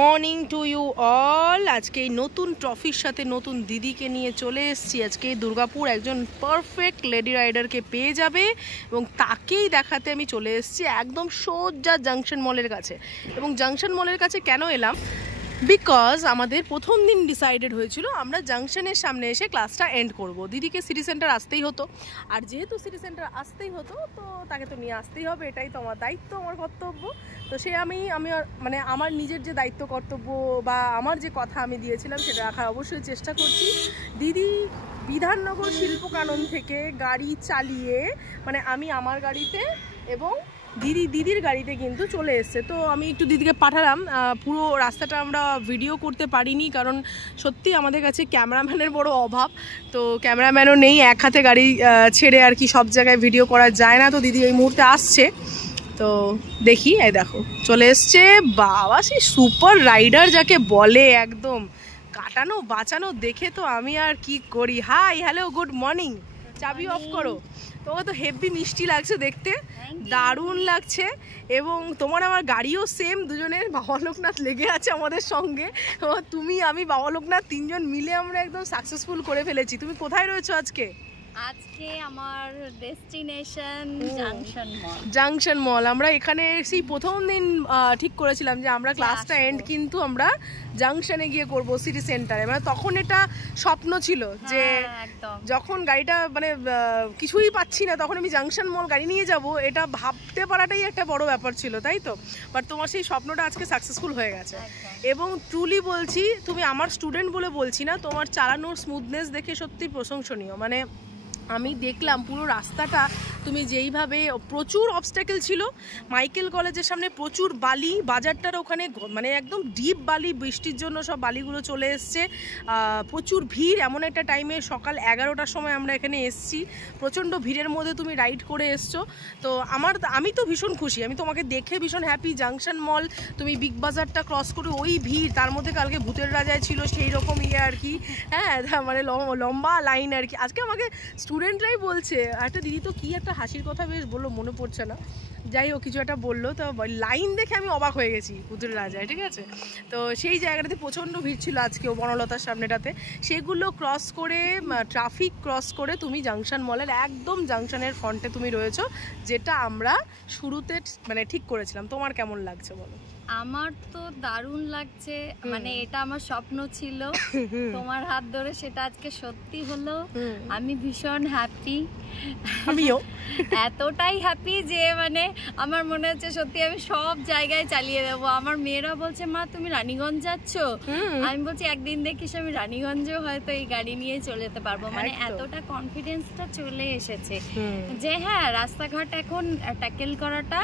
Morning to you all. আজকে এই নতুন ট্রফির সাথে নতুন দিদিকে নিয়ে চলে এসেছি। আজকে দুর্গাপুর একজন পারফেক্ট লেডি রাইডারকে পেয়ে যাবে এবং তাকেই দেখাতে আমি চলে এসেছি একদম সোজা জাংশন মলের কাছে। এবং জাংশন মলের কাছে কেন এলাম, বিকজ আমাদের প্রথম দিন ডিসাইডেড হয়েছিল আমরা জাংশনের সামনে এসে ক্লাসটা এন্ড করব। দিদিকে সিটি সেন্টার আসতেই হতো, আর যেহেতু সিটি সেন্টার আসতেই হতো তো তাকে তো নিয়ে আসতেই হবে, এটাই তো আমার দায়িত্ব, আমার কর্তব্য। তো সে আমি মানে আমার নিজের যে দায়িত্ব কর্তব্য বা আমার যে কথা আমি দিয়েছিলাম সেটা রাখার অবশ্যই চেষ্টা করছি। দিদি বিধাননগর শিল্পকানন থেকে গাড়ি চালিয়ে, মানে আমি আমার গাড়িতে এবং দিদির গাড়িতে কিন্তু চলে এসছে। তো আমি একটু দিদিকে পাঠালাম। পুরো রাস্তাটা আমরা ভিডিও করতে পারিনি, কারণ সত্যি আমাদের কাছে ক্যামেরাম্যানের বড় অভাব। তো ক্যামেরাম্যানও নেই, এক হাতে গাড়ি ছেড়ে আর কি সব জায়গায় ভিডিও করা যায় না। তো দিদি এই মুহূর্তে আসছে, তো দেখি। এই দেখো চলে এসছে। বাবা, সেই সুপার রাইডার যাকে বলে, একদম কাটানো বাঁচানো দেখে তো আমি আর কি করি। Hi, hello, good morning. চাবি অফ করো। তোমাকে তো হেভি মিষ্টি লাগছে দেখতে, দারুণ লাগছে। এবং তোমার আমার গাড়িও সেম, দুজনের বাবা লোকনাথ লেগে আছে আমাদের সঙ্গে। তুমি, আমি, বাবা লোকনাথ তিনজন মিলে আমরা একদম সাকসেসফুল করে ফেলেছি। তুমি কোথায় রয়েছো আজকে? আজকে আমার ডেস্টিনেশন জাংশন মল। জাংশন মল। আমরা এখানে সেই প্রথম দিন ঠিক করেছিলাম যে আমরা ক্লাসটা এন্ড কিন্তু আমরা জাংশনে গিয়ে করব, সিটি সেন্টারে। মানে তখন এটা স্বপ্ন ছিল যে যখন গাড়িটা মানে কিছুই পাচ্ছি না তখন আমি জাংশন মল গাড়ি নিয়ে যাব, এটা ভাবতে পারাটাই একটা বড় ব্যাপার ছিল, তাই তো? বাট তোমার সেই স্বপ্নটা আজকে সাকসেসফুল হয়ে গেছে। এবং ট্রুলি বলছি, তুমি আমার স্টুডেন্ট বলে বলছি না, তোমার চালানোর স্মুথনেস দেখে সত্যি প্রশংসনীয়। মানে আমি দেখলাম পুরো রাস্তাটা তুমি যেইভাবে, প্রচুর অবস্ট্যাকেল ছিল। মাইকেল কলেজের সামনে প্রচুর বালি, বাজারটার ওখানে মানে একদম ডিপ বালি, বৃষ্টির জন্য সব বালিগুলো চলে এসছে। প্রচুর ভিড় এমন একটা টাইমে, সকাল 11টার সময় আমরা এখানে এসছি। প্রচণ্ড ভিড়ের মধ্যে তুমি রাইড করে এসছো। তো আমি তো ভীষণ খুশি, আমি তোমাকে দেখে ভীষণ হ্যাপি। জাংশন মল, তুমি বিগ বাজারটা ক্রস করে ওই ভিড়, তার মধ্যে কালকে ভূতের রাজায় ছিল সেই রকম আর কি। হ্যাঁ, মানে লম্বা লাইন আর কি। আজকে আমাকে স্টুডেন্টরাই বলছে, একটা দিদি তো কি একটা হাসির কথা বেশ বললো, মনে পড়ছে না, যাই হোক কিছু একটা বললো। তো লাইন দেখে আমি অবাক হয়ে গেছি ভূতের রাজায়, ঠিক আছে? তো সেই জায়গাটাতে প্রচণ্ড ভিড় ছিল আজকেও, বনলতার সামনেটাতে। সেগুলো ক্রস করে, ট্রাফিক ক্রস করে তুমি জাংশন মলের একদম জাংশনের ফ্রন্টে তুমি রয়েছো, যেটা আমরা শুরুতে মানে ঠিক করেছিলাম। তোমার কেমন লাগছে বলো? আমার তো দারুণ লাগছে, মানে এটা আমার স্বপ্ন ছিল, তোমার হাত ধরে সেটা আজকে সত্যি হলো। আমি ভীষণ হ্যাপি, আমিও এতটাই হ্যাপি যে মানে আমার মনে হচ্ছে সত্যি আমি সব জায়গায় চালিয়ে দেবো। আমার মেয়েরা বলছে, মা তুমি রানীগঞ্জ যাচ্ছ? আমি বলছি একদিন দেখিস আমি রানীগঞ্জেও হয়তো এই গাড়ি নিয়ে চলে যেতে পারবো। মানে এতটা কনফিডেন্সটা চলে এসেছে যে হ্যাঁ, রাস্তাঘাট এখন ট্যাকেল করাটা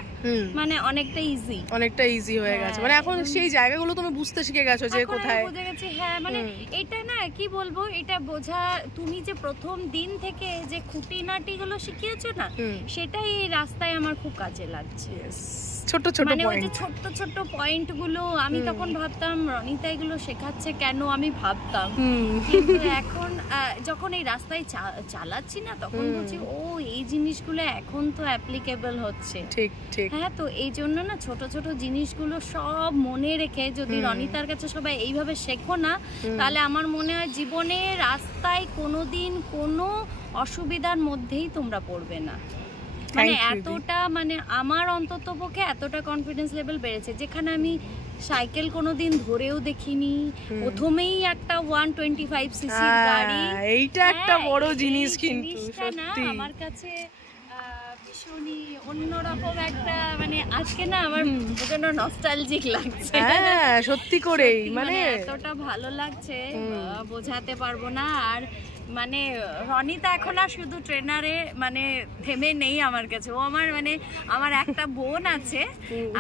মানে অনেকটা ইজি হয়ে গেছে। মানে এখন সেই জায়গাগুলো তুমি বুঝতে শিখে গেছো যে কোথায় বুঝে গেছি। হ্যাঁ, মানে এটা না কি বলবো, এটা বোঝা, তুমি যে প্রথম দিন থেকে যে খুঁটিনাটি গুলো শিখিয়েছো না, সেটাই এই রাস্তায় আমার খুব কাজে লাগছে। ছোট ছোট মানে ওই যে ছোট ছোট পয়েন্ট গুলো আমি তখন ভাবতাম রনিতা এগুলো শেখাচ্ছে কেন, আমি ভাবতাম। কিন্তু এখন যখন এই রাস্তায় চালাচ্ছি না, তখন বলছি ও এই জিনিসগুলো এখন তো অ্যাপ্লিকেবল হচ্ছে। ঠিক ঠিক। হ্যাঁ, তো এই জন্য না ছোট ছোট জিনিসগুলো সব মনে রেখে যদি রনিতার কাছে সবাই এইভাবে শেখো না, তাহলে আমার মনে হয় জীবনে রাস্তায় কোনোদিন কোনো অসুবিধার মধ্যেই তোমরা পড়বে না। মানে এতটা, মানে আমার অন্তত পক্ষে এতটা কনফিডেন্স লেভেল বেড়েছে, যেখানে আমি সাইকেল কোনোদিন ধরেও দেখিনি। প্রথমেই একটা 125 সিসির গাড়ি, এইটা একটা বড় জিনিস কিন্তু সত্যি আমার কাছে ভীষণই অন্যরকম একটা, মানে আজকে না আমার প্রচন্ড নস্টালজিক লাগছে। হ্যাঁ, সত্যি করেই, মানে এতটা ভালো লাগছে বোঝাতে পারবো না। আর মানে রনিতা এখন আর শুধু ট্রেনারে মানে থেমে নেই আমার কাছে, ও আমার মানে আমার একটা বোন আছে,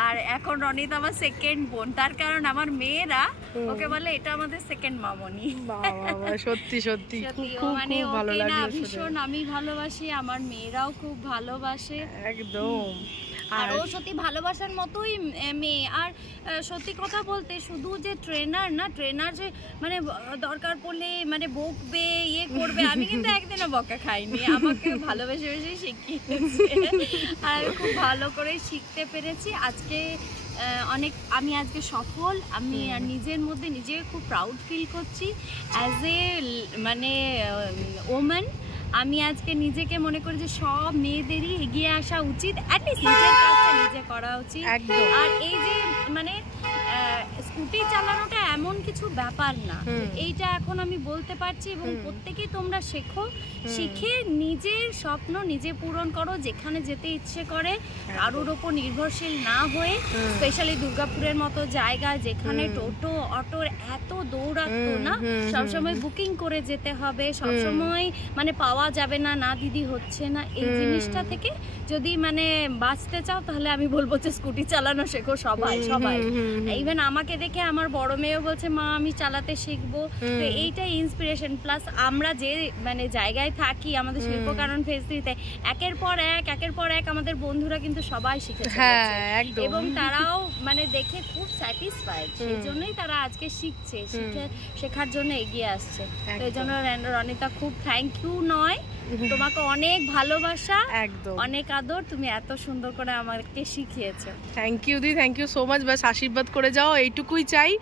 আর এখন রনিতা আমার সেকেন্ড বোন। তার কারণ আমার মেয়েরা ওকে বলে এটা আমাদের সেকেন্ড মামনি। বাবা, সত্যি সত্যি খুব মানে ভালো ওকে না লাগে, ভীষণ আমি ভালোবাসি, আমার মেয়েরাও খুব ভালোবাসে একদম। আর ও সত্যি ভালোবাসার মতোই মেয়ে। আর সত্যি কথা বলতে শুধু যে ট্রেনার না, ট্রেনার যে মানে দরকার পড়লে মানে বকবে, ইয়ে করবে, আমি কিন্তু একদিনও বকা খাইনি, আমাকে ভালোবেসে বেশি শিখিয়েছে। আর খুব ভালো করে শিখতে পেরেছি। আজকে অনেক আমি আজকে সফল, আমি নিজের মধ্যে নিজে খুব প্রাউড ফিল করছি অ্যাজ এ মানে ওম্যান। আমি আজকে নিজেকে মনে করি যে সব মেয়েদেরই এগিয়ে আসা উচিত, অ্যাটলিস্ট নিজের কাজটা নিজে করা উচিত। আর এই যে মানে স্কুটি চালানোটা এমন কিছু ব্যাপার না, এইটা এখন আমি বলতে পারছি। এবং প্রত্যেকেই তোমরা শেখো, শিখে নিজের স্বপ্ন নিজে পূরণ করো, যেখানে যেতে ইচ্ছে করে কারোর ওপর নির্ভরশীল না হয়ে। স্পেশালি দুর্গাপুরের মতো জায়গা যেখানে টোটো অটোর এত দৌড়াতো না, সবসময় বুকিং করে যেতে হবে, সবসময় মানে পাওয়া যাবে না, না দিদি হচ্ছে না, এই জিনিসটা থেকে যদি মানে বাঁচতে চাও তাহলে আমি বলবো যে স্কুটি চালানো শেখো সবাই সবাই। ইভেন আমাকে দেখে আমার বড় মেয়েও বলছে মা আমি চালাতে শিখবো। তো এইটাই ইন্সপিরেশন। প্লাস আমরা যে মানে জায়গায় থাকি আমাদের শিল্পকারণ ফেস্টিতে একের পর এক আমাদের বন্ধুরা কিন্তু সবাই শিখেছে এবং তারাও মানে দেখে খুব স্যাটিসফাইড, সেই জন্যই তারা আজকে শিখছে, শেখার জন্য এগিয়ে আসছে। তো এই জন্য রনিতা খুব থ্যাংক ইউ নয়, তোমাকে অনেক ভালোবাসা, অনেক আদর, তুমি এত সুন্দর করে আমাকে শিখিয়েছো। থ্যাংক ইউ দি, থ্যাংক ইউ সো মাচ। বাস আশীর্বাদ করে যাও, এইটুকুই চাই।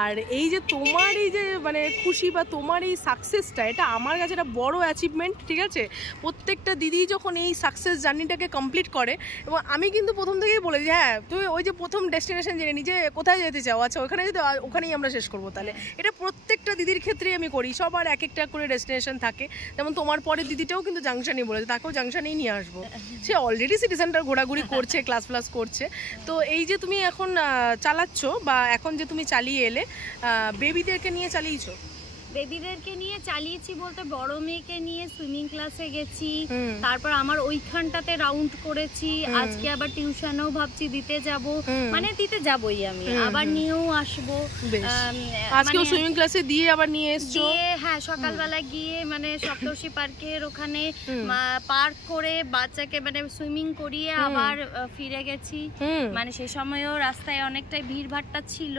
আর এই যে তোমার এই যে মানে খুশি বা তোমার এই সাকসেসটা, এটা আমার কাছে একটা বড় অ্যাচিভমেন্ট, ঠিক আছে? প্রত্যেকটা দিদি যখন এই সাকসেস জার্নিটাকে কমপ্লিট করে, এবং আমি কিন্তু প্রথম থেকেই বলেছি হ্যাঁ তুমি ওই যে প্রথম ডেস্টিনেশন জেনে নিজে কোথায় যেতে চাও, আচ্ছা ওখানে যেতে, ওখানেই আমরা শেষ করবো। তাহলে এটা প্রত্যেকটা দিদির ক্ষেত্রেই আমি করি, সবার এক একটা করে ডেস্টিনেশন থাকে। যেমন তোমার পরের দিদিটাও কিন্তু জাংশনই বলেছে, তাকেও জাংশনেই নিয়ে আসবো। সে অলরেডি সিটি সেন্টার ঘোরাঘুরি করছে, ক্লাস ফ্লাস করছে। তো এই যে তুমি এখন চালাচ্ছ বা এখন যে তুমি চালিয়ে এলে, বেবিদেরকে নিয়ে চালিয়েছো? বেবিদেরকে নিয়ে চালিয়েছি বলতে বড় মেয়েকে নিয়ে সুইমিং ক্লাসে গেছি, তারপর আমার ওইখানটাতে রাউন্ড করেছি, আজকে আবার টিউশনও ভাবছি দিতে যাব, মানে দিতে যাবই আমি, আবার নিয়েও আসবো। আজকে সুইমিং ক্লাসে দিয়ে আবার নিয়ে এসছো? হ্যাঁ, সকালবেলা গিয়ে মানে সপ্তর্ষি পার্কের ওখানে পার্ক করে বাচ্চাকে মানে সুইমিং করিয়ে আবার ফিরে গেছি। মানে সে সময়ও রাস্তায় অনেকটাই ভিড় ভাট্টা ছিল,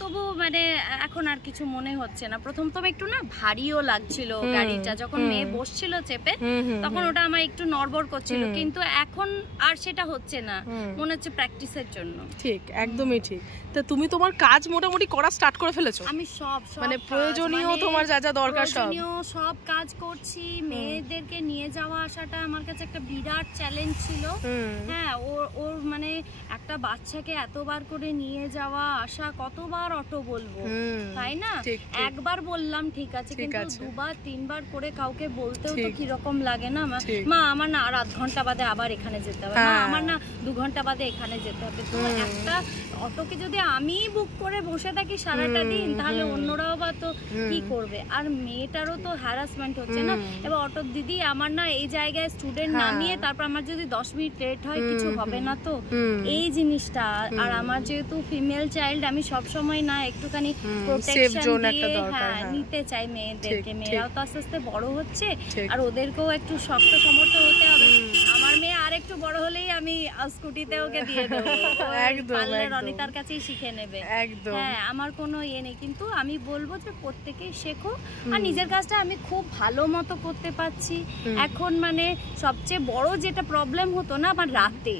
তবু মানে এখন আর কিছু মনে হচ্ছে না। প্রথম তো একটু না ভারীও লাগছিল গাড়িটা, যখন মেয়ে বসছিল চেপে তখন ওটা আমার একটু নড়বড় করছিল, কিন্তু এখন আর সেটা হচ্ছে না, মনে হচ্ছে প্র্যাকটিসের জন্য। ঠিক, একদমই ঠিক। তো তুমি তোমার কাজ মোটামুটি করা স্টার্ট করে ফেলেছো? আমি সব মানে প্রয়োজনীয় তোমার যা যা দরকার সব কাজ করছি। মেয়েদেরকে নিয়ে যাওয়া আসাটা আমার কাছে একটা বিরাট চ্যালেঞ্জ ছিল। হ্যাঁ, ওর মানে একটা বাচ্চাকে এতবার করে নিয়ে যাওয়া আসা, কতবার অটো বলবো, তাই না? একবার বললাম ঠিক আছে, কিন্তু দুবার তিনবার করে কাউকে বলতেও তো কিরকম লাগে না, মা আমার না আর আধ ঘন্টা বাদে আবার এখানে যেতে হবে, মা আমার না 2 ঘন্টা বাদে এখানে যেতে হবে। তো একটা অটোকে যদি আমি বুক করে বসে থাকি সারাটা দিন, তাহলে অন্যরাও বা তো কি করবে? আর মেয়েটারও তো হ্যারাসমেন্ট হচ্ছে না। এবার অটোর দিদি আমার না এই জায়গায় স্টুডেন্ট নামিয়ে তারপর আমার যদি 10 মিনিট লেট হয় কিছু হবে না তো, এই জিনিসটা। আর আমার যেহেতু ফিমেল চাইল্ড, আমি সব সময় না একটুখানি প্রোটেকশন দিয়ে নিতে চাই মেয়েদেরকে। মেয়েরাও তো আস্তে আস্তে বড় হচ্ছে, আর ওদেরকেও একটু শক্ত সমর্থ হতে হবে। আমার মেয়ে আর একটু বড় হলেই আমি স্কুটিতে ওকে দিয়ে দেবো, পারলে রনিতার কাছেই শিখে নেবে। হ্যাঁ, আমার কোনো ইয়ে নেই, কিন্তু আমি বলবো যে প্রত্যেকেই শেখো। আর নিজের কাজটা আমি খুব ভালো মতো করতে পারছি এখন। মানে সবচেয়ে বড় যেটা প্রবলেম হতো না আমার রাতে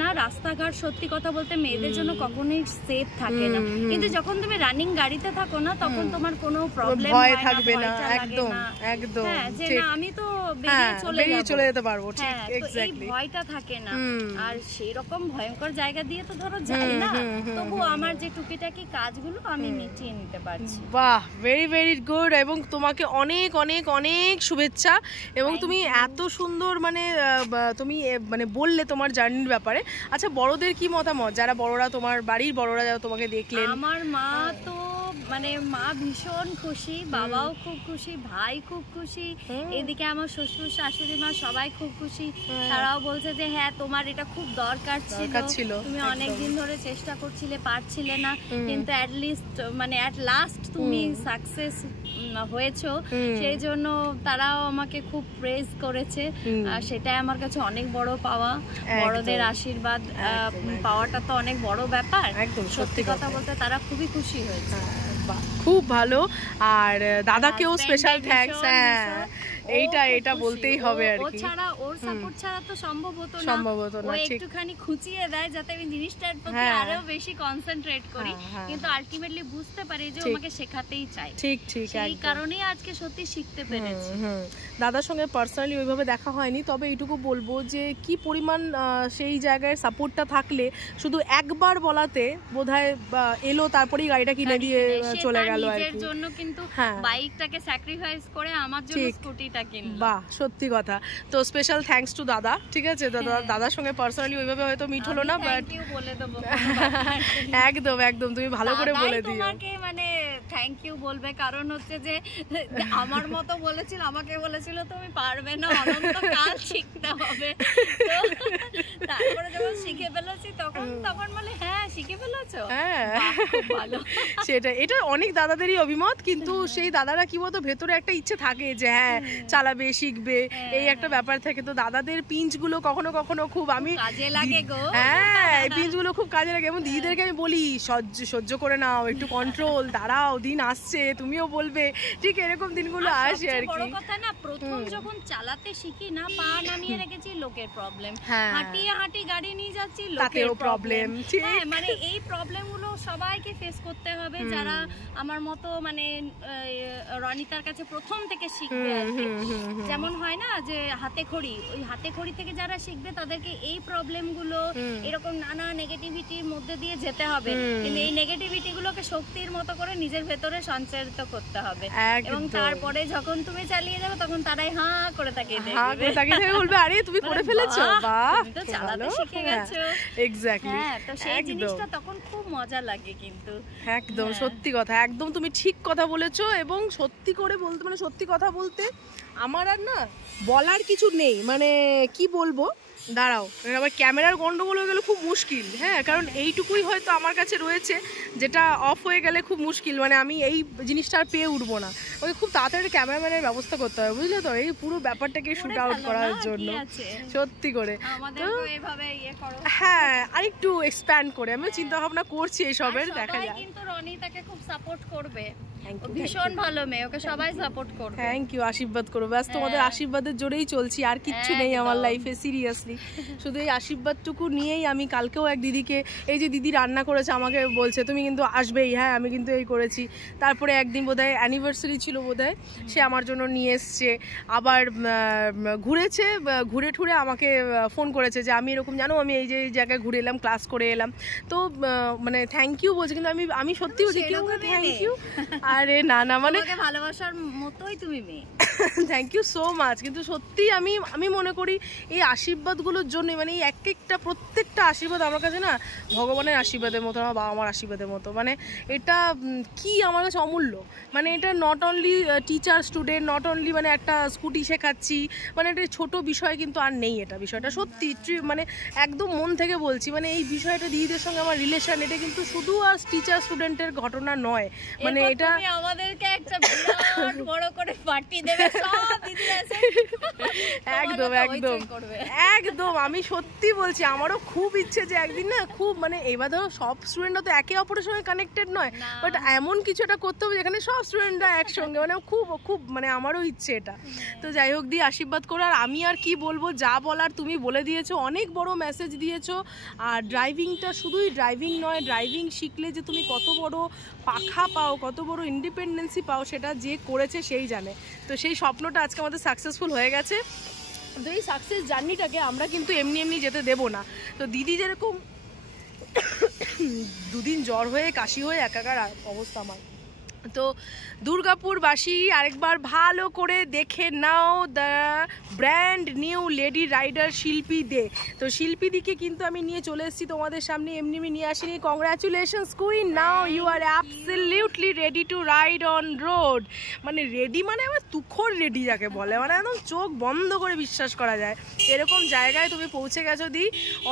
না, রাস্তাঘাট সত্যি কথা বলতে মেয়েদের জন্য কখনোই সেফ থাকে না, কিন্তু যখন তুমি রানিং গাড়িতে থাকো না তখন তোমার কোনো প্রবলেম থাকবে না, একদম একদম। হ্যাঁ, যে না আমি তো বেরিয়ে চলে যেতে পারবো, ঠিক এক্স্যাক্টলি, এই ভয়টা থাকে না। আর সেই রকম ভয়ঙ্কর জায়গা দিয়ে তো ধরো যাই না, তবু আমার যে টুকিটাকি কাজগুলো আমি মিটিয়ে নিতে পারছি। বাহ, ভেরি ভেরি গুড। এবং তোমাকে অনেক অনেক অনেক শুভেচ্ছা। এবং তুমি এত সুন্দর মানে তুমি মানে বললে তোমার জার্নির ব্যাপারে। আচ্ছা, বড়দের কি মতামত, যারা বড়রা, তোমার বাড়ির বড়রা যারা তোমাকে দেখলেন? আমার মা তো মানে মা ভীষণ খুশি, বাবাও খুব খুশি, ভাই খুব খুশি, এদিকে আমার শ্বশুর শাশুড়ি মা সবাই খুব খুশি। তারাও বলছে যে হ্যাঁ তোমার এটা খুব দরকার ছিল, তুমি অনেকদিন ধরে চেষ্টা করছিলে, পারছিলে না, কিন্তু অ্যাট লাস্ট তুমি সাকসেস হয়েছো। সেই জন্য তারাও আমাকে খুব প্রেজ করেছে, সেটাই আমার কাছে অনেক বড় পাওয়া। বড়দের আশীর্বাদ পাওয়াটা তো অনেক বড় ব্যাপার। একদম সত্যি কথা বলতে তারা খুবই খুশি হয়েছে। খুব ভালো। আর দাদাকেও স্পেশাল থ্যাঙ্কস। হ্যাঁ, এইটা বলতেই হবে আর ও কি। ছাড়া, ওর সাপোর্ট ছাড়া তো সম্ভব হতো না। ও একটুখানি খুঁচিয়ে দেয় যাতে আমি জিনিসটার প্রতি আরো বেশি কনসেন্ট্রেট করি, কিন্তু আলটিমেটলি বুঝতে পারি যে আমাকে শেখাতেই চাই। ঠিক ঠিক, এই কারণেই আজকে সত্যি শিখতে পেরেছি। দাদার সঙ্গে পার্সোনালি ওইভাবে দেখা হয়নি, তবে এইটুকু বলবো যে কি পরিমাণ সেই জায়গায় সাপোর্টটা থাকলে শুধু একবার বলাতে বোধহয় এলো, তারপরেই গাড়িটা কিনে দিয়ে চলে গেল আর কি। জন্য কিন্তু বাইকটাকে স্যাক্রিফাইস করে আমার জন্য স্কুটিটা কিনলো। বাহ, সত্যি কথা। তো স্পেশাল থ্যাঙ্কস টু দাদা, ঠিক আছে? দাদার সঙ্গে পার্সোনালি ওইভাবে হয়তো মিট হলো না, বাট বলে দেবো একদম একদম তুমি ভালো করে বলে দিও। তোমাকে মানে থ্যাংক ইউ বলবে, কারণ হচ্ছে যে আমার মতো বলেছিল, আমাকে বলেছিল তুমি পারবে না, অনন্তকাল শিখতে হবে। তারপরে যখন শিখে ফেলেছি তখন বলে হ্যাঁ শিখে ফেলেছো, হ্যাঁ ভালো। সেটা, এটা অনেক দাদাদেরই অভিমত, কিন্তু সেই দাদারা কি বলতো ভেতরে একটা ইচ্ছে থাকে যে হ্যাঁ চালাবে, শিখবে, এই একটা ব্যাপার থাকে। তো দাদাদের পিঞ্চ গুলো কখনো কখনো খুব আমি কাজে লাগে গো। হ্যাঁ, এই পিঞ্চ গুলো খুব কাজে লাগে, এবং দিদিদেরকে আমি বলি সহ্য করে নাও, একটু কন্ট্রোল, দাঁড়াও, দিন আসছে, তুমিও বলবে, ঠিক এরকম দিনগুলো আসে আর কি। বড় কথা না, প্রথম যখন চালাতে শিখি না, পা নামিয়ে রেখেছি লোকের প্রবলেম, হাঁটিয়ে গাড়ি নিয়ে যাচ্ছি লোকের প্রবলেম। হ্যাঁ, মানে এই প্রবলেম গুলো সবাইকে ফেস করতে হবে, যারা আমার মতো মানে রনিতার কাছে প্রথম থেকে শিখবে আর কি। যেমন হয় না যে হাতে খড়ি, ওই হাতে খড়ি থেকে যারা শিখবে তাদেরকে এই প্রবলেম গুলো, এরকম নানা নেগেটিভিটির মধ্যে দিয়ে যেতে হবে, কিন্তু এই নেগেটিভিটি গুলোকে শক্তির মতো করে নিজের ভেতরে সঞ্চারিত করতে হবে, এবং তারপরে যখন তুমি চালিয়ে যাবে তখন তারাই হাঁ করে তাকিয়ে দেখবে, বলবে আরে তুমি করে ফেলেছো, বাহ তুমি তো চালাতে শিখে গেছো। এক্স্যাক্টলি, হ্যাঁ, তো সেই জিনিসটা তখন খুব মজা লাগে কিন্তু। একদম সত্যি কথা, একদম তুমি ঠিক কথা বলেছো। এবং সত্যি করে বলতে, মানে সত্যি কথা বলতে আমার আর না বলার কিছু নেই, মানে কি বলবো, দাঁড়াও, আবার ক্যামেরার গন্ডগোল হয়ে গেলে খুব মুশকিল। হ্যাঁ, কারণ এইটুকুই হয়তো আমার কাছে রয়েছে, যেটা অফ হয়ে গেলে খুব মুশকিল, মানে আমি এই জিনিসটা আর পেয়ে উঠবো না, ওই খুব তাড়াতাড়ি ক্যামেরাম্যানের ব্যবস্থা করতে হবে, বুঝলে তো, এই পুরো ব্যাপারটাকে শুট আউট করার জন্য। সত্যি করে হ্যাঁ, আর একটু এক্সপ্যান্ড করে আমি চিন্তা ভাবনা করছি এইসবের, দেখা যায়। কিন্তু রনি তাকে খুব সাপোর্ট করবে, ভীষণ ভালো মেয়ে, ওকে সবাই সাপোর্ট করবে। থ্যাংক ইউ, আশীর্বাদ করো, ব্যাস তোমাদের আশীর্বাদের জোরেই চলছি, আর কিচ্ছু নেই আমার লাইফে, সিরিয়াসলি শুধু এই আশীর্বাদটুকু নিয়েই আমি। কালকেও এক দিদিকে, এই যে দিদি রান্না করেছে, আমাকে বলছে তুমি কিন্তু আসবেই, হ্যাঁ আমি কিন্তু এই করেছি। তারপরে একদিন বোধহয় অ্যানিভার্সারি ছিল বোধহয়, সে আমার জন্য নিয়ে এসছে, আবার ঘুরেছে, ঘুরে ঠুরে আমাকে ফোন করেছে যে আমি এরকম জানো আমি এই যে এই জায়গায় ঘুরে এলাম, ক্লাস করে এলাম, তো মানে থ্যাংক ইউ বলছে, কিন্তু আমি সত্যি বলছি কেউ থ্যাংক ইউ, আরে না না, মানে ভালোবাসার মতোই তুমি মেয়ে, থ্যাংক ইউ সো মাচ। কিন্তু সত্যি আমি মনে করি এই আশীর্বাদগুলোর জন্য, মানে এই প্রত্যেকটা আশীর্বাদ আমার কাছে না ভগবানের আশীর্বাদের মতো, আমার বাবা মার আশীর্বাদের মতো, মানে এটা কি আমার কাছে অমূল্য। মানে এটা not only teacher student, not only মানে একটা স্কুটি শেখাচ্ছি, মানে এটা ছোট বিষয় কিন্তু আর নেই, এটা বিষয়টা সত্যি মানে একদম মন থেকে বলছি, মানে এই বিষয়টা দিদিদের সঙ্গে আমার রিলেশন, এটা কিন্তু শুধু আর টিচার স্টুডেন্টের ঘটনা নয়, মানে এটা আমাদেরকে একটা বিরাট বড় করে পার্টি দেবে সব দিদিরা এসে, একদম একদম একদম, আমি সত্যি বলছি, আমারও খুব ইচ্ছে যে একদিন না, খুব মানে এবার ধরো সব স্টুডেন্টরা তো একে অপরের সঙ্গে কানেক্টেড নয়, বাট এমন কিছু একটা করতে হবে যেখানে সব স্টুডেন্টরা একসঙ্গে, মানে খুব মানে আমারও ইচ্ছে এটা। তো যাই হোক, দিয়ে আশীর্বাদ করো, আর আমি আর কি বলবো, যা বলার তুমি বলে দিয়েছো, অনেক বড় মেসেজ দিয়েছো। আর ড্রাইভিংটা শুধুই ড্রাইভিং নয়, ড্রাইভিং শিখলে যে তুমি কত বড় পাখা পাও, কত বড় ইন্ডিপেন্ডেন্সি পাও, সেটা যে করেছে সেই জানে। তো সেই স্বপ্নটা আজকে আমাদের সাকসেসফুল হয়ে গেছে। তো এই সাকসেস জার্নিটাকে আমরা কিন্তু এমনি এমনি যেতে দেবো না। তো দিদি যেরকম দুদিন জ্বর হয়ে কাশি হয়ে একাকার অবস্থা আমার, তো দুর্গাপুরবাসী আরেকবার ভালো করে দেখে নাও the brand new lady rider Shilpi De. তো শিল্পী দিকে কিন্তু আমি নিয়ে চলে এসেছি তোমাদের সামনে, এমনি নিয়ে আসিনি। Congratulations queen, now you are absolutely ready to ride on road. মানে রেডি মানে আমার তুখর রেডি যাকে বলে, মানে একদম চোখ বন্ধ করে বিশ্বাস করা যায় এরকম জায়গায় তুমি পৌঁছে গেছো দি।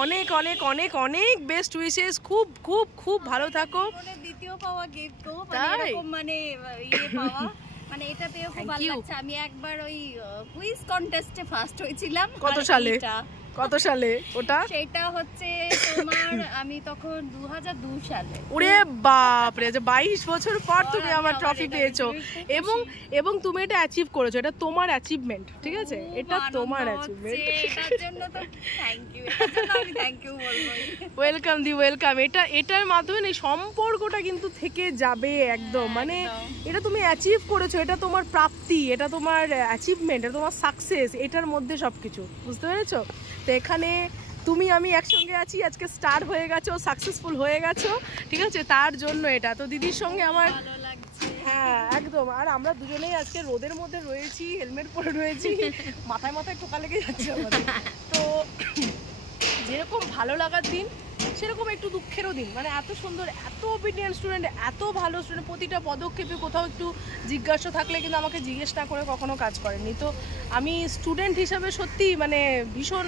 অনেক অনেক অনেক অনেক বেস্ট উইশেস, খুব খুব খুব ভালো থাকো। দ্বিতীয় পাওয়া গিফট মানে ইয়ে পাওয়া, মানে এটা পেয়ে খুব ভালো লাগছে। আমি একবার ওই কুইজ কন্টেস্টে ফার্স্ট হয়েছিলাম। কত সালে? কত সালে ওটা? সেটা হচ্ছে তোমার আমি তখন 2002 সালে। ওরে বাপ রে, 22 বছর পর তুমি আমার ট্রফি পেয়েছো এবং এবং তুমি এটা অ্যাচিভ করেছো, এটা তোমার অ্যাচিভমেন্ট, ঠিক আছে? এটা তোমার অ্যাচিভমেন্ট। এটার জন্য তো থ্যাংক ইউ, এটার জন্য আমি থ্যাংক ইউ বলবো। ওয়েলকাম দি ওয়েলকাম। এটার মাধ্যমে এই সম্পর্কটা কিন্তু থেকে যাবে একদম, মানে এটা তুমি অ্যাচিভ করেছো, এটা তোমার প্রাপ্তি, এটা তোমার অ্যাচিভমেন্ট, এটা তোমার সাকসেস, এটার মধ্যে সবকিছু, বুঝতে পেরেছো? তো এখানে তুমি আমি একসঙ্গে আছি, আজকে স্টার হয়ে গেছো, সাকসেসফুল হয়ে গেছো, ঠিক আছে? তার জন্য এটা তো দিদির সঙ্গে আমার ভালো লাগছে। হ্যাঁ একদম। আর আমরা দুজনেই আজকে রোদের মধ্যে রয়েছি, হেলমেট পরে রয়েছি, মাথায় মাথায় টোকা লেগে যাচ্ছে আমাদের। তো যেরকম ভালো লাগার দিন সেরকম একটু দুঃখেরও দিন, মানে এত সুন্দর, এত ওবিডিয়েন্ট স্টুডেন্ট, এত ভালো স্টুডেন্ট, প্রতিটা পদক্ষেপে কোথাও একটু জিজ্ঞাসা থাকলে কিন্তু আমাকে জিজ্ঞেস না করে কখনো কাজ করেনি। তো আমি স্টুডেন্ট হিসাবে সত্যি মানে ভীষণ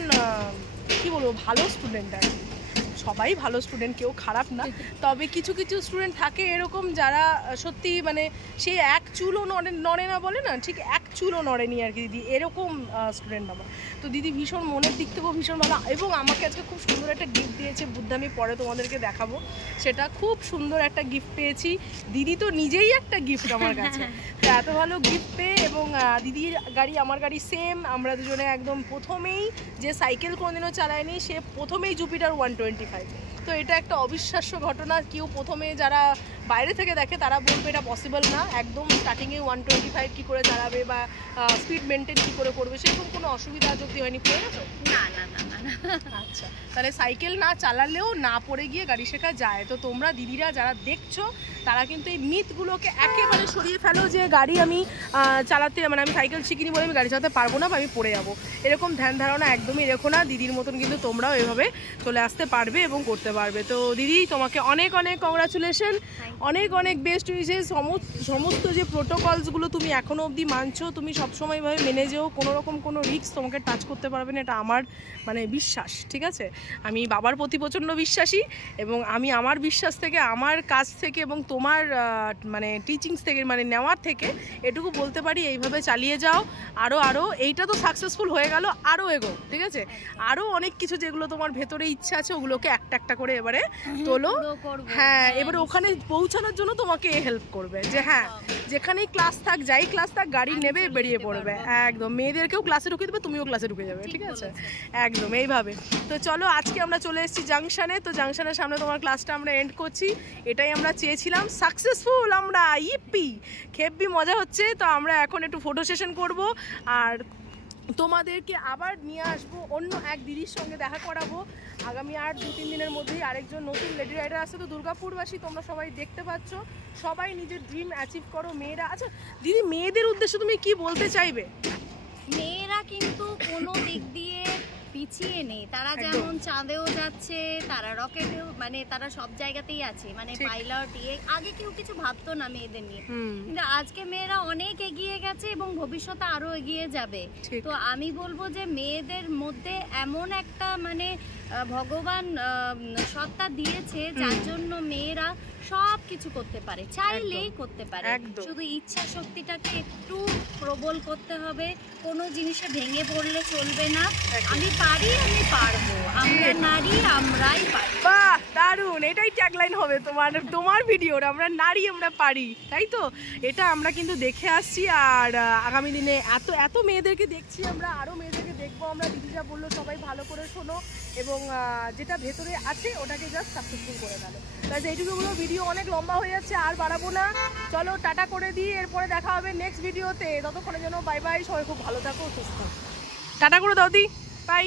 কি বলবো, ভালো স্টুডেন্ট আর কি। সবাই ভালো স্টুডেন্ট, কেউ খারাপ না, তবে কিছু কিছু স্টুডেন্ট থাকে এরকম যারা সত্যি মানে সেই এক চুলও নড়ে না, বলে না, ঠিক এক চুলও নড়েনি আর কি দিদি, এরকম স্টুডেন্ট আমার। তো দিদি ভীষণ মনের দিক থেকেও ভীষণ ভালো, এবং আমাকে আজকে খুব সুন্দর একটা গিফট দিয়েছে বুদ্ধা, আমি পরে তোমাদেরকে দেখাবো সেটা। খুব সুন্দর একটা গিফট পেয়েছি, দিদি তো নিজেই একটা গিফট আমার কাছে। তো এত ভালো গিফট পেয়ে, এবং দিদির গাড়ি আমার গাড়ি সেম, আমরা দুজনে একদম প্রথমেই, যে সাইকেল কোনোদিনও চালায়নি সে প্রথমেই জুপিটার 125। তো এটা একটা অবিশ্বাস্য ঘটনা, কেউ প্রথমে যারা বাইরে থেকে দেখে তারা বলবে এটা পসিবল না, একদম স্টার্টিংয়ে 125 কী করে চালাবে বা স্পিড মেনটেন কী করে করবে, সেরকম কোনো অসুবিধা যদি হয়নি। পড়ে গেছো? না না না না। আচ্ছা, তাহলে সাইকেল না চালালেও না পড়ে গিয়ে গাড়ি শেখা যায়। তো তোমরা দিদিরা যারা দেখছো তারা কিন্তু এই মিথগুলোকে একেবারে সরিয়ে ফেলো যে গাড়ি আমি চালাতে, মানে আমি সাইকেল শিখিনি বলে আমি গাড়ি চালাতে পারবো না বা আমি পড়ে যাবো, এরকম ধ্যান ধারণা একদমই রেখো না। দিদির মতন কিন্তু তোমরাও এভাবে চলে আসতে পারবে এবং করতে পারবে। তো দিদি তোমাকে অনেক অনেক কংগ্রাচুলেশন, অনেক অনেক বেস্ট উইশেস। সমস্ত যে প্রোটোকলসগুলো তুমি এখনও অবধি মানছো, তুমি সবসময় এভাবে মেনে যেও, কোনো রকম কোনো রিস্ক তোমাকে টাচ করতে পারবে না, এটা আমার মানে বিশ্বাস, ঠিক আছে? আমি বাবার প্রতি প্রচণ্ড বিশ্বাসী, এবং আমি আমার বিশ্বাস থেকে, আমার কাজ থেকে এবং তোমার মানে টিচিংস থেকে, মানে নেওয়ার থেকে এটুকু বলতে পারি, এইভাবে চালিয়ে যাও। আরও এইটা তো সাকসেসফুল হয়ে গেল, আরও এগো, ঠিক আছে? আরও অনেক কিছু যেগুলো তোমার ভেতরে ইচ্ছা আছে ওগুলোকে একটা একটা করে এবারে তোলো। হ্যাঁ, এবারে ওখানে পৌঁছানোর জন্য তোমাকে হেল্প করবে, যে হ্যাঁ যেখানেই ক্লাস থাক, যাই ক্লাস থাক, গাড়ি নেবে বেরিয়ে পড়বে, একদম। মেয়েদেরকেও ক্লাসে ঢুকে দেবে, তুমিও ক্লাসে ঢুকে যাবে, ঠিক আছে? একদম এইভাবে। তো চলো, আজকে আমরা চলে এসেছি জাংশনে, তো জাংশনের সামনে তোমার ক্লাসটা আমরা এন্ড করছি, এটাই আমরা চেয়েছিলাম। সাকসেসফুল আমরা, ইপি খেপবি, মজা হচ্ছে। তো আমরা এখন একটু ফটো সেশন করব, আর তোমাদেরকে আবার নিয়ে আসবো অন্য এক দিদির সঙ্গে দেখা করাবো। আগামী আর 2-3 দিনের মধ্যেই আরেকজন নতুন লেডি রাইডার আসছে। তো দুর্গাপুরবাসী তোমরা সবাই দেখতে পাচ্ছ, সবাই নিজের ড্রিম অ্যাচিভ করো। মেয়েরা, আচ্ছা দিদি, মেয়েদের উদ্দেশ্যে তুমি কি বলতে চাইবে? মেয়েরা কিন্তু কোনো দিক দিয়ে পিছিয়ে নেই, তারা যেমন চাঁদেও যাচ্ছে, তারা রকেটেও, মানে তারা সব জায়গাতেই আছে, মানে পাইলট। আগে কেউ কিছু ভাবতো না মেয়েদের নিয়ে, কিন্তু আজকে মেয়েরা অনেক এগিয়ে গেছে এবং ভবিষ্যতে আরো এগিয়ে যাবে। তো আমি বলবো যে মেয়েদের মধ্যে এমন একটা মানে ভগবান সত্তা দিয়েছে যার জন্য মেয়েরা সব কিছু করতে পারে, চাইলেই করতে পারে। শুধু ইচ্ছা শক্তিটাকে একটু প্রবল করতে হবে, কোনো জিনিসে ভেঙে পড়লে চলবে না। আমি পারি, আমি পারবো, আমরা নারী, আমরাই পারি। বাহ, দারুণ! এটাই ট্যাগলাইন হবে তোমার ভিডিওর, আমরা নারী, আমরা পারি, তাই তো? এটা আমরা কিন্তু দেখে আসছি, আর আগামী দিনে এত মেয়েদেরকে দেখছি আমরা, আরও মেয়েদেরকে দেখবো আমরা। দিদি যা বললো সবাই ভালো করে শোনো, এবং যেটা ভেতরে আছে ওটাকে জাস্ট সাকসেসফুল করে গেল। তাই এইটুকুগুলো ভিডিও অনেক লম্বা হয়ে যাচ্ছে, আর বাড়াবো না। চলো টাটা করে দিই, এরপরে দেখা হবে নেক্সট ভিডিওতে। ততক্ষণের জন্য বাই বাই, সবাই খুব ভালো থাকো, সুস্থ থাকো। টাটা করে দাও দি, বাই।